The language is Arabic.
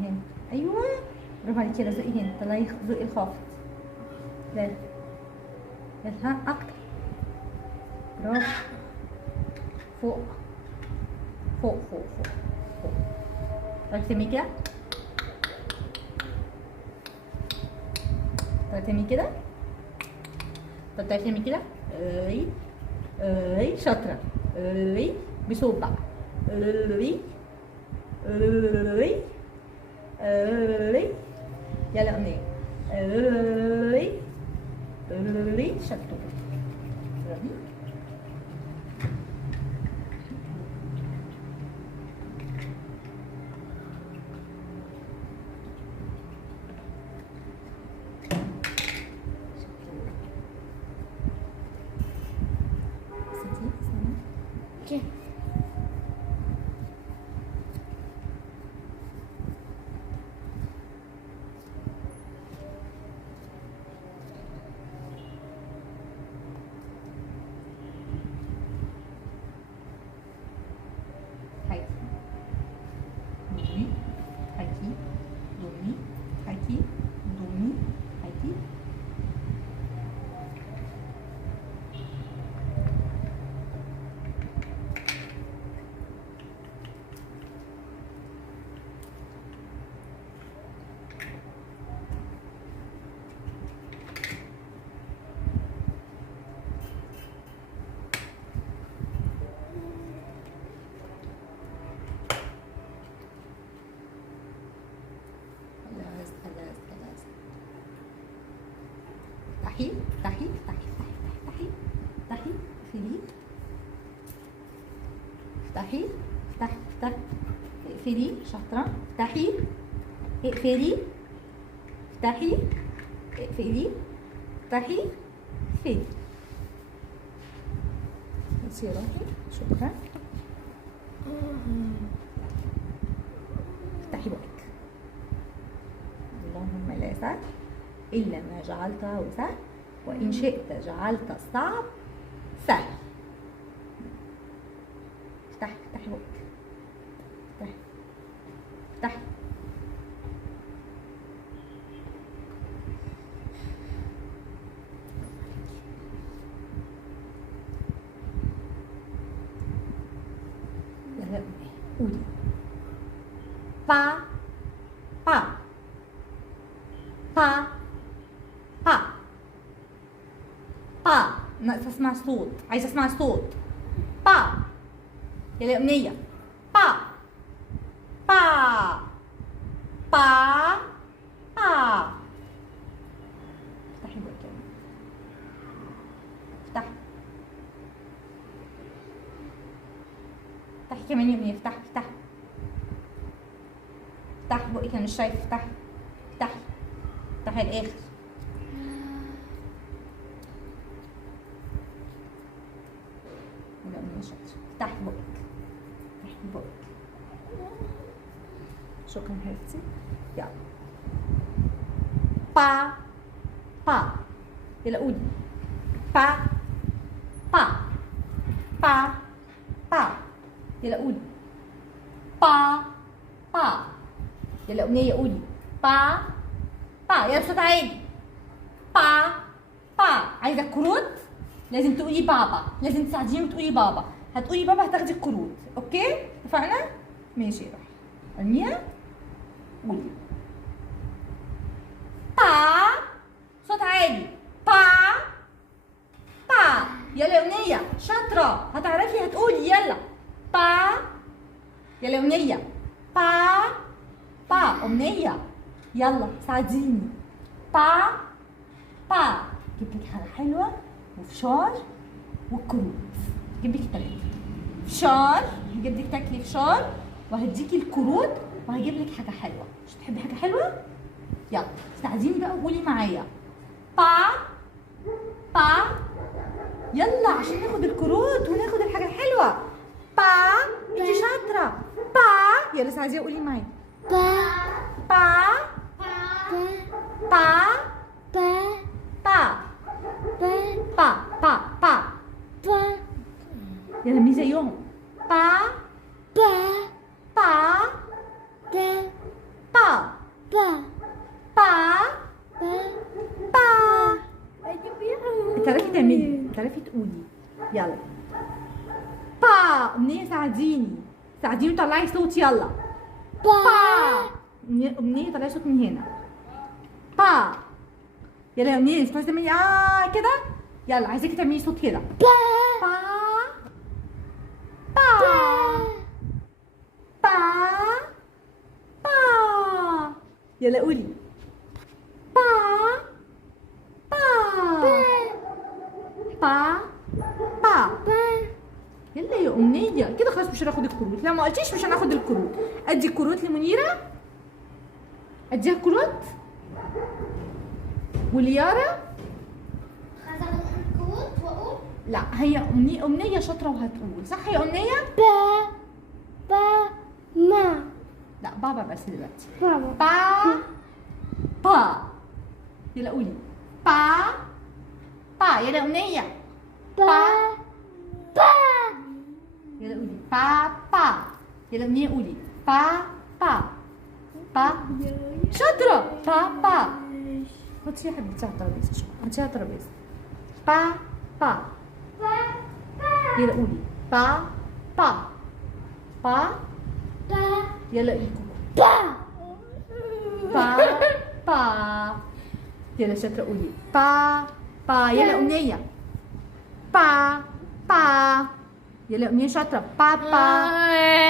هنا. ايوه برافو عليكي، يلا زقي هنا، طلعي زقي الخافض. يلا يلا ها اكتر. برافو. فوق فوق فوق فوق فوق. طلعي تعملي كده، طلعي تعملي كده، طب تعرفي تعملي كده. اي اي شاطره. اي بصوت بقى. اي اي اي. يلا امنيه. اي اي شطوره. برافو. كده. حكي ضمي، حكي ضمي، حكي ضمي، حكي. خلاص خلاص خلاص. افتحي افتحي افتحي افتحي افتحي اقفلي. افتحي افتحي افتحي اقفلي شاطرة. افتحي اقفلي افتحي اقفلي افتحي اقفلي. بصي يا روحي شكرا. افتحي بقك. اللهم لا سهل إلا ما جعلته سهل، وإن شئت جعلت الصعب سهل. افتحي افتحي بقك. افتحي افتحي. يلا قولي با با با با با. ناقصة اسمع صوت، عايزة اسمع صوت. با. يلا أمنية. با با با با. افتحي بقك يلا. افتحي افتحي كمان يا أمنية. افتحي افتحي افتحي بقك، أنا مش شايفة. افتحي افتحي افتحي الآخر. يلا أمنية شاطرة. افتحي بقك افتحي بقك. شكرا حبيبتي. يلا با با. يلا قولي با با با با. يلا قولي با با. يلا أمنية قولي با با. يلا بصوت عالي. با با. عايزة الكروت لازم تقولي بابا، لازم تساعديني وتقولي بابا. هتقولي بابا هتاخدي الكروت. اوكي اتفقنا؟ ماشي يا روحي. أمنية قولي با. صوت عالي. با با. يلا يا أمنية شاطرة، هتعرفي هتقولي. يلا با. يلا يا أمنية با با. أمنية يلا ساعديني. با با. جيب لك حاجة حلوة وفشار والكروت. جيب لك تلاتة. فشار هجيب لك تاكلي فشار، وهديكي الكروت، وهجيب لك حاجة حلوة. مش تحبي حاجة حلوة؟ يلا استعديني بقى وقولي معايا با با. يلا عشان ناخد الكروت وناخد الحاجة الحلوة. با. انتي شاطرة. با. يلا استعديني وقولي معايا با با با با با با با با با با. با يلا مين زيهم. با با با با با. با با با با بتعرفي تعملي، بتعرفي تقولي. يلا با. أمنية ساعديني، ساعديني وطلعي صوت. يلا با أمنية طلعي صوت من هنا. با. يلا يا أمنية مش تعملي كده. يلا عايزاكي تعملي صوت كده. با با با با با. يلا قولي با با با با. يلا يا أمنية كده خلاص مش هناخد الكروت. لا ما قلتيش مش هناخد الكروت. أدي الكروت لمنيرة، أديها الكروت وليارا. لا هي أمنية شاطرة وهتقول صح يا أمنية. با با ما لا بابا بس دلوقتي. بابا با با. يلا قولي با با. يلا أمنية با با يلا قولي با با. يلا أمنية قولي با با با. شاطرة. با با. حطي يا حبيبتي على الترابيزة شوية، حطيها على الترابيزة. با با. يلا قولي با با با. يلا قولي با با با. يلا شاطرة قولي با با. يلا أمنية با با. يلا أمنية شاطرة با با.